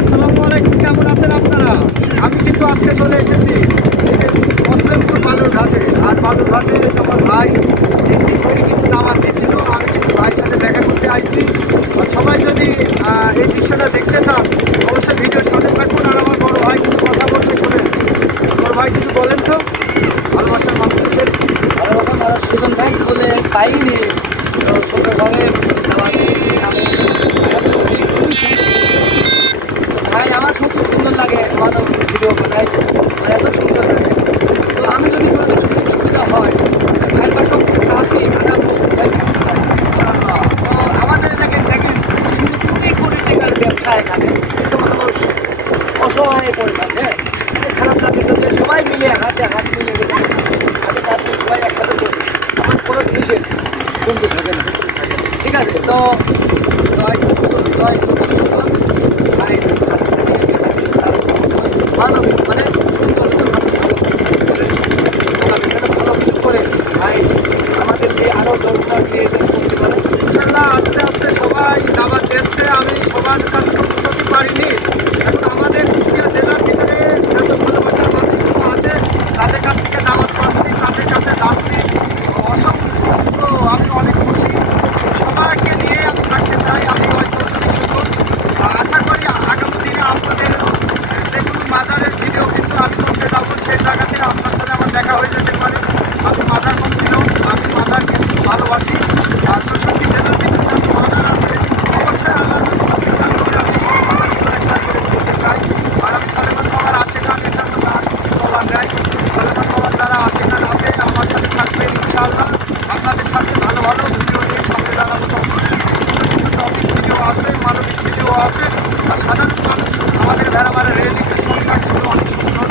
আসসালামু আলাইকুম, কেমন আছেন আপনারা? আমি কিন্তু আজকে চলে এসেছি মুসলিমপুর বালুরঘাটে। আর বালুরঘাটে আমার ভাই একটি করে কিন্তু নামাজ দিয়েছিল। আমি কিন্তু ভাইয়ের সাথে দেখা করতে আসছি। আর সবাই যদি এই দৃশ্যটা দেখতে চান অবশ্যই ভিডিওর সাথে থাকুন। আর আমার বড় ভাই কিছু কথা বলতে শোনেন। বড় ভাই কিছু বলেন তো ভালোবাসার মানুষদের। ভালোবাসার মানুষ সুজন ভাই বলে পাইনি, তো সুন্দরভাবে নামাজ পড়েছি। আমি খুবই সুন্দর। ভাই আমার খুব সুন্দর লাগে, আমার ভিডিও বানাই, আমার এত সুন্দর লাগে। তো আমি যদি কোনো সুযোগ সুবিধা হয়, ভাইয়ের পাশে অবশ্যই আসি, আর আমি ভাই থাকতে চাই ইনশাআল্লাহ। তো আমাদের এলাকায় দেখেন শুধু কোটি টাকার ব্যবসা এখানে, কিন্তু মানুষ অসহায় পড়ে থাকে। খারাপ লাগে তো যে সবাই মিলে হাতে হাত মিলে হাতে হাত মিলে সবাই একসাথে চলি, আমার কোনো জিনিসের কমতি থাকে না। ঠিক আছে, তো জয় সুজন, জয় সুজন, সুজন ভাই মানবিক মানে সুন্দর ভালো কিছু করে ভাই আমাদেরকে আরও দরকার নিয়ে করতে পারে। ইনশাল্লাহ আস্তে আস্তে সবাই দাওয়াত দিচ্ছে। আমি সবার কাছে তো পৌঁছাতে পারিনি। এখন আমাদের কুষ্টিয়া জেলার ভিতরে যত ভালোবাসার মানুষগুলো আছে তাদের কাছ থেকে দাওয়াত পাচ্ছি, তাদের কাছে যাচ্ছি। অসংখ্য আমি অনেক খুশি। সবাইকে নিয়ে আমি থাকতে চাই। আমি আশা করি আগামী দিনে আপনাদের যে কোনো মাজারের ভিডিও কিন্তু আমি করতে যাবো। সেই জায়গাতে আপনার সাথে আমার দেখা হয়ে যেতে পারে। আমি মাজার করছিলাম, আমি মাজারকে ভালোবাসি। আর চৌষট্টি জেলার ভিতরে যত মাজার আছে অবশ্যই আল্লাহ আমি সব মাজারগুলো একবার করে ঘুরতে চাই। আর আমি সালেমান বাবার আশেখান, এটা তো আর কিছু বলার নাই। সালেমান বাবার যারা আশেখান আছে আমার সাথে থাকবেন ইনশাআল্লাহ। আপনাদের সাথে ভালো ভালো ভিডিও নিয়ে সামনে দাঁড়াবো। সুন্দর সুন্দর টপিক ভিডিও আছে, মানবিক ভিডিও আছে। আর সাধারণ মানুষ আমাদের ভেড়ামারা রেল স্টেশন কাজগুলো অনেক সুন্দর।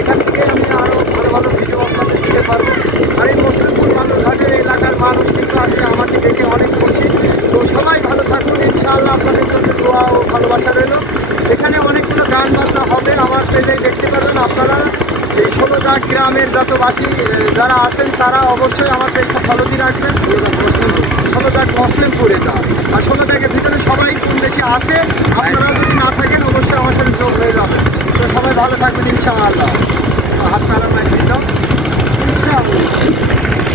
এখান থেকে আমি আরও ভালো ভালো ভিডিও আপনাদের দিতে পারবো। আর এই মুসলিমপুর বালুরঘাটের এলাকার মানুষ কিন্তু আজকে আমাকে দেখে অনেক খুশি। তো সবাই ভালো থাকুন ইনশাআল্লাহ। আপনাদের জন্য দোয়া ও ভালোবাসা রইল। এখানে অনেকগুলো গান বাজনা হবে, আমার পেজে দেখতে পারবেন আপনারা। এই ষোলোদা গ্রামের যতবাসী যারা আছেন তারা অবশ্যই আমার পেজটা ফলো দিয়ে রাখবেন। ষোলোদা মুসলিমপুর এটা। আর ষোলোদাকে ভিতরে সবাই কোন দেশে আছে, আপনারা যদি না থাকেন অবশ্যই আমার সাথে যোগ হয়ে যাবে। তো সবাই ভালো থাকবেন ইনশাআল্লাহ। হাত তালা মাইক দিতাম ইনশাআল্লাহ।